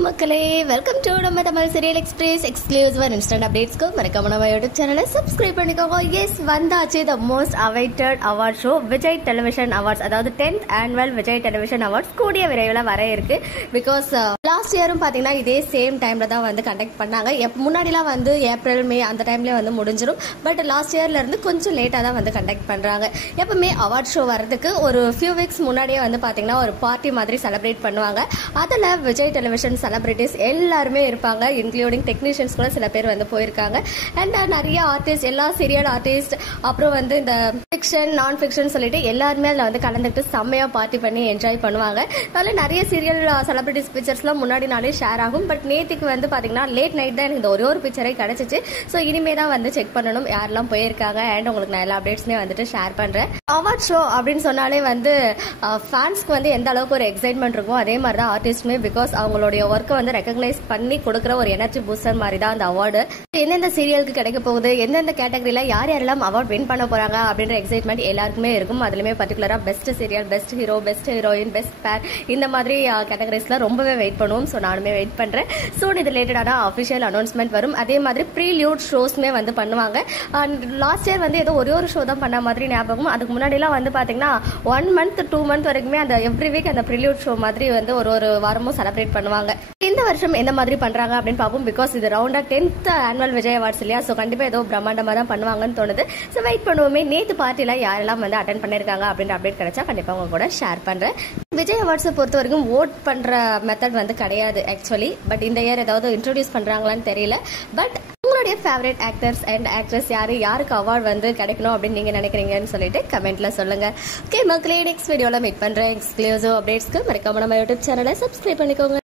வணக்கம் மக்களே, welcome to நம்ம Tamil serial express exclusive and instant அப்டேட்ஸ்க்கு மறக்காம நம்ம யூடியூப் சேனலை சப்ஸ்கிரைப் பண்ணிக்கோங்க. எஸ், வந்தாச்சு the most awaited award show Vijay television awards, அதாவது 10th annual Vijay television awards கூடிய விரைவில் வர இருக்கு. பிகாஸ் லாஸ்ட் இயரும் பார்த்தீங்கன்னா இதே சேம் டைம்ல தான் வந்து கண்டக்ட் பண்ணாங்க. முன்னாடிலாம் வந்து ஏப்ரல் மே அந்த டைம்லேயே வந்து முடிஞ்சிடும். பட் லாஸ்ட் இயர்ல இருந்து கொஞ்சம் லேட்டாக தான் வந்து கண்டக்ட் பண்றாங்க. எப்பவுமே அவார்ட் ஷோ வர்றதுக்கு ஒரு ஃபியூ வீக்ஸ் முன்னாடியே வந்து பார்த்தீங்கன்னா ஒரு பார்ட்டி மாதிரி செலிப்ரேட் பண்ணுவாங்க. அதில் விஜய் டெலிவிஷன் செலிபிரிட்டிஸ் எல்லாருமே இருப்பாங்க, இன்க்ளூடிங் டெக்னீஷியன்ஸ் கூட சில பேர் வந்து போயிருக்காங்க. அண்ட் நிறைய ஆர்டிஸ்ட், எல்லா சீரியல் ஆர்டிஸ்ட், அப்புறம் வந்து இந்த ஃபிக்ஷன் நான் ஃபிக்ஷன் சொல்லிட்டு எல்லாருமே அதில் வந்து கலந்துட்டு செம்மையா பார்ட்டி பண்ணி என்ஜாய் பண்ணுவாங்க. அதில் நிறைய சீரியல் செலிபிரிட்டிஸ் பிக்சர்ஸ்லாம் முன்னாடி நாளே ஷேர் ஆகும். பட் நேற்றுக்கு வந்து பார்த்தீங்கன்னா லேட் நைட் தான் எனக்கு இந்த ஒரு பிக்சரே கிடைச்சிச்சு. ஸோ இனிமே தான் வந்து செக் பண்ணணும் யாரெல்லாம் போயிருக்காங்க. அண்ட் உங்களுக்கு நான் எல்லா அப்டேட்ஸுமே வந்துட்டு ஷேர் பண்றேன். அவார்ட் ஷோ அப்படின்னு சொன்னாலே வந்து ஃபேன்ஸ்க்கு வந்து எந்த அளவுக்கு ஒரு எக்ஸைட்மெண்ட் இருக்கும், அதே மாதிரி தான் ஆர்டிஸ்டுமே. பிகாஸ் அவங்களுடைய ஒர்க்கை வந்து ரெகக்னைஸ் பண்ணி கொடுக்குற ஒரு எனர்ஜி பூஸ்டர் மாதிரி தான் அந்த அவார்டு. எந்தெந்த சீரியலுக்கு கிடைக்க போகுது, எந்தெந்த கேட்டகரியில யார் யாரெல்லாம் அவார்ட் வின் பண்ண போறாங்க அப்படின்ற எக்ஸைட்மெண்ட் எல்லாருக்குமே இருக்கும். அதுலயுமே பர்டிகுலரா best serial, best hero, best heroine, best பேர், இந்த மாதிரி கேட்டகரிஸ்ல ரொம்பவே வெயிட் பண்ணுவோம். ஸோ நானுமே வெயிட் பண்றேன். சூன் இது ரிலேட்டடான அஃபிஷியல் அனௌன்ஸ்மெண்ட் வரும். அதே மாதிரி ப்ரீலியூட் ஷோஸ்மே வந்து பண்ணுவாங்க. லாஸ்ட் இயர் வந்து ஏதோ ஒரு ஷோ தான் பண்ண மாதிரி ஞாபகம். அதுக்கு முன்னாடிலாம் வந்து பாத்தீங்கன்னா 1 month 2 month வரைக்குமே அந்த எவ்ரி வீக் அந்த ப்ரீலியூட் ஷோ மாதிரி வந்து ஒரு வாரமும் செலிப்ரேட் பண்ணுவாங்க. இந்த வருஷம் எந்த மாதிரி பண்றாங்க அப்படின்னு பார்ப்போம். பிகாஸ் இது ரவுண்டா 10th ஆனுவல் விஜய் அவார்ட்ஸ் இல்லையா? ஸோ கண்டிப்பா ஏதோ பிரம்மாண்டமா தான் பண்ணுவாங்கன்னு தோணுது. ஸோ வெயிட் பண்ணுவோமே. நேற்று பார்ட்டில யாரெல்லாம் வந்து அட்டென்ட் பண்ணிருக்காங்க அப்படின்ற அப்டேட் கிடைச்சா கண்டிப்பா உங்க கூட ஷேர் பண்றேன். விஜய் அவார்ட்ஸை பொறுத்த வரைக்கும் ஓட் பண்ற மெத்தட் வந்து கிடையாது ஆக்சுவலி. பட் இந்த இயர் ஏதாவது இன்ட்ரோடியூஸ் பண்றாங்களான்னு தெரியல. பட் உங்களுடைய ஃபேவரட் ஆக்டர்ஸ் அண்ட் ஆக்ட்ரஸ் யாருக்கு அவார்ட் வந்து கிடைக்கணும் அப்படின்னு நீங்க நினைக்கிறீங்கன்னு சொல்லிட்டு கமெண்ட்ல சொல்லுங்க. ஓகே மக்களே, நெக்ஸ்ட் வீடியோல மீட் பண்றேன். எக்ஸ்க்ளூசிவ் அப்டேட்ஸ்க்கு மறக்காம நம்ம யூடியூப் சேனலை சப்ஸ்கிரைப் பண்ணிக்கோங்க.